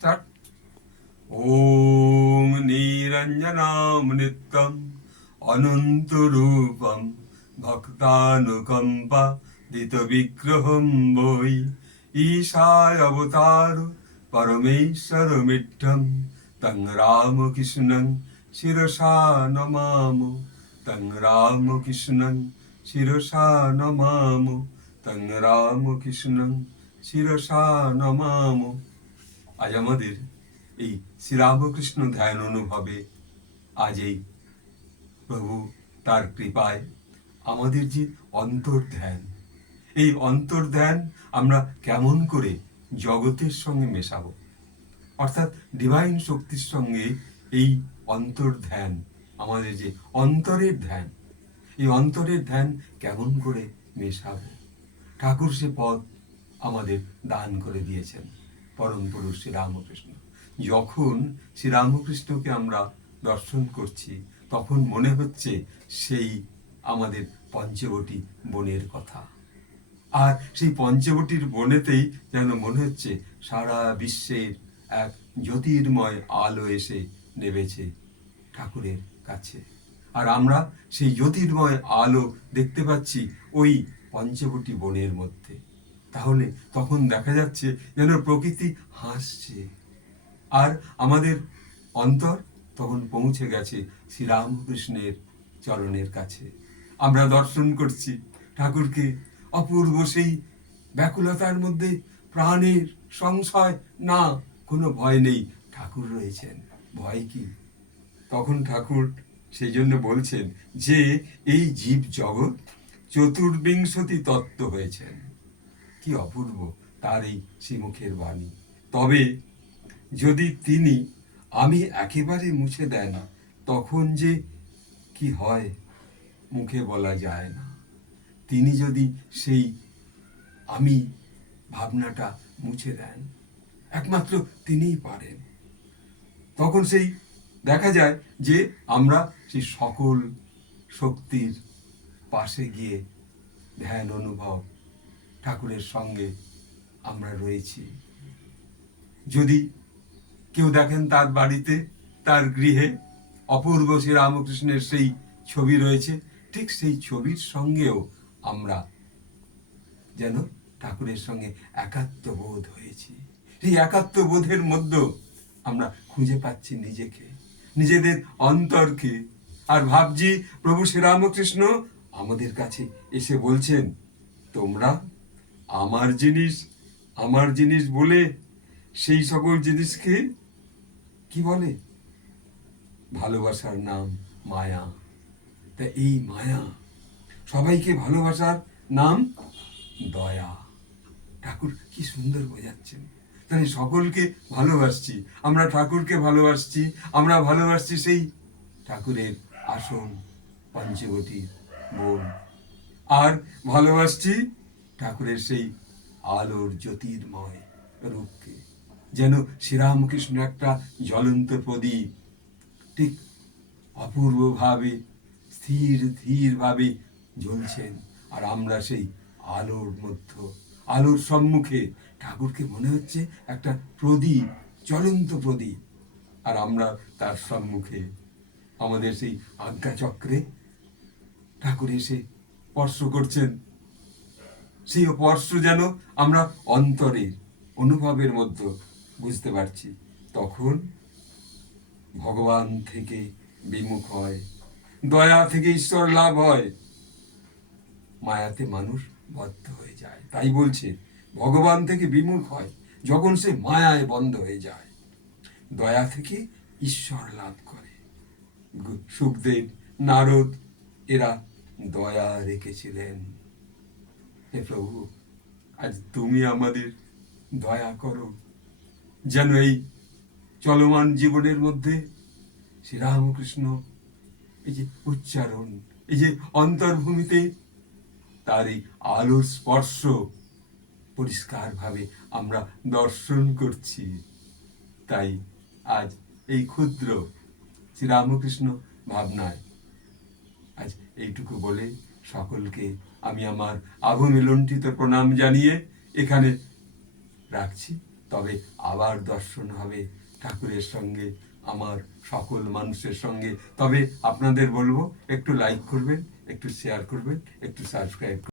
Start. ওম নিরঞ্জনাম নিত্যম অনন্ত রূপম ভক্তানুকম্পা দিত বিগ্রহম বৈ ঈশায় অবতার পরমেশ্বর মিঠম তং রামকৃষ্ণং শিরসা নমামো তং রামকৃষ্ণং শিরসা নমামো তং রামকৃষ্ণং শিরসা নমামো। আজ আমাদের এই শ্রীরামকৃষ্ণ ধ্যান অনুভবে আজ এই প্রভু তার কৃপায় আমাদের যে অন্তর্ধ্যান, এই অন্তর্ধ্যান আমরা কেমন করে জগতের সঙ্গে মেশাবো, অর্থাৎ ডিভাইন শক্তির সঙ্গে এই অন্তর্ধ্যান, আমাদের যে অন্তরের ধ্যান, এই অন্তরের ধ্যান কেমন করে মেশাবো, ঠাকুর সে পথ আমাদের দান করে দিয়েছেন পরম পুরুষ শ্রীরামকৃষ্ণ। যখন শ্রীরামকৃষ্ণকে আমরা দর্শন করছি তখন মনে হচ্ছে সেই আমাদের পঞ্চবটী বনের কথা, আর সেই পঞ্চবটির বনেতেই যেন মনে হচ্ছে সারা বিশ্বের এক জ্যোতির্ময় আলো এসে নেমেছে ঠাকুরের কাছে, আর আমরা সেই জ্যোতির্ময় আলো দেখতে পাচ্ছি ওই পঞ্চবটি বনের মধ্যে। তাহলে তখন দেখা যাচ্ছে যেন প্রকৃতি হাসছে, আর আমাদের অন্তর তখন পৌঁছে গেছে শ্রীরামকৃষ্ণের চরণের কাছে। আমরা দর্শন করছি ঠাকুরকে, অপূর্ব সেই ব্যাকুলতার মধ্যে প্রাণের সংশয় না, কোনো ভয় নেই, ঠাকুর রয়েছেন, ভয় কি? তখন ঠাকুর সেই জন্য বলছেন যে এই জীব জগৎ চতুর্বিংশতি তত্ত্ব হয়েছেন। কি অপূর্ব তার এই শ্রীমুখের বাণী। তবে যদি তিনি আমি একেবারে মুছে দেন তখন যে কি হয় মুখে বলা যায় না। তিনি যদি সেই আমি ভাবনাটা মুছে দেন, একমাত্র তিনিই পারেন। তখন সেই দেখা যায় যে আমরা সেই সকল শক্তির পাশে গিয়ে ধ্যান অনুভব ঠাকুরের সঙ্গে আমরা রয়েছি। যদি কেউ দেখেন তার বাড়িতে, তার গৃহে অপূর্ব শ্রীরামকৃষ্ণের সেই ছবি রয়েছে, ঠিক সেই ছবির সঙ্গেও আমরা যেন ঠাকুরের সঙ্গে একাত্মবোধ হয়েছি। সেই একাত্মবোধের মধ্যে আমরা খুঁজে পাচ্ছি নিজেকে, নিজেদের অন্তরকে, আর ভাবছি প্রভু শ্রীরামকৃষ্ণ আমাদের কাছে এসে বলছেন তোমরা আমার জিনিস আমার জিনিস বলে সেই সকল জিনিসকে কি বলে? ভালোবাসার নাম মায়া। তা এই মায়া, সবাইকে ভালোবাসার নাম দয়া। ঠাকুর কি সুন্দর বোঝাচ্ছেন। তাহলে সকলকে ভালোবাসছি, আমরা ঠাকুরকে ভালোবাসছি, আমরা ভালোবাসছি সেই ঠাকুরের আসন পঞ্চবটির বন, আর ভালোবাসছি ঠাকুরের সেই আলোর জ্যোতির্ময় রূপকে। যেন শ্রীরামকৃষ্ণ একটা জ্বলন্ত প্রদীপ, ঠিক অপূর্বভাবে স্থির ধীরভাবে জ্বলছেন, আর আমরা সেই আলোর মধ্যে, আলোর সম্মুখে ঠাকুরকে মনে হচ্ছে একটা প্রদীপ, জ্বলন্ত প্রদীপ, আর আমরা তার সম্মুখে। আমাদের সেই আজ্ঞাচক্রে ঠাকুর এসে স্পর্শ করছেন, সেই স্পর্শ যেন আমরা অন্তরের অনুভবের মধ্যে বুঝতে পারছি। তখন ভগবান থেকে বিমুখ হয়, দয়া থেকে ঈশ্বর লাভ হয়, মায়াতে মানুষ বদ্ধ হয়ে যায়। তাই বলছে ভগবান থেকে বিমুখ হয় যখন সে মায়ায় বন্ধ হয়ে যায়, দয়া থেকে ঈশ্বর লাভ করে। সুখদেব, নারদ এরা দয়া রেখেছিলেন। হে প্রভু, আজ তুমি আমাদের দয়া করো, যেন এই চলমান জীবনের মধ্যে শ্রীরামকৃষ্ণ এই যে উচ্চারণ, এই যে অন্তর্ভূমিতে তার এই আলোর স্পর্শ পরিষ্কারভাবে আমরা দর্শন করছি। তাই আজ এই ক্ষুদ্র শ্রীরামকৃষ্ণ ভাবনায় আজ এইটুকু বলে সকলকে আমি আমার আভূমিলুণ্ঠিত প্রণাম জানিয়ে এখানে রাখছি। তবে আবার দর্শন হবে ঠাকুরের সঙ্গে, আমার সকল মানুষের সঙ্গে। তবে আপনাদের বলবো একটু লাইক করবেন, একটু শেয়ার করবেন, একটু সাবস্ক্রাইব করবেন।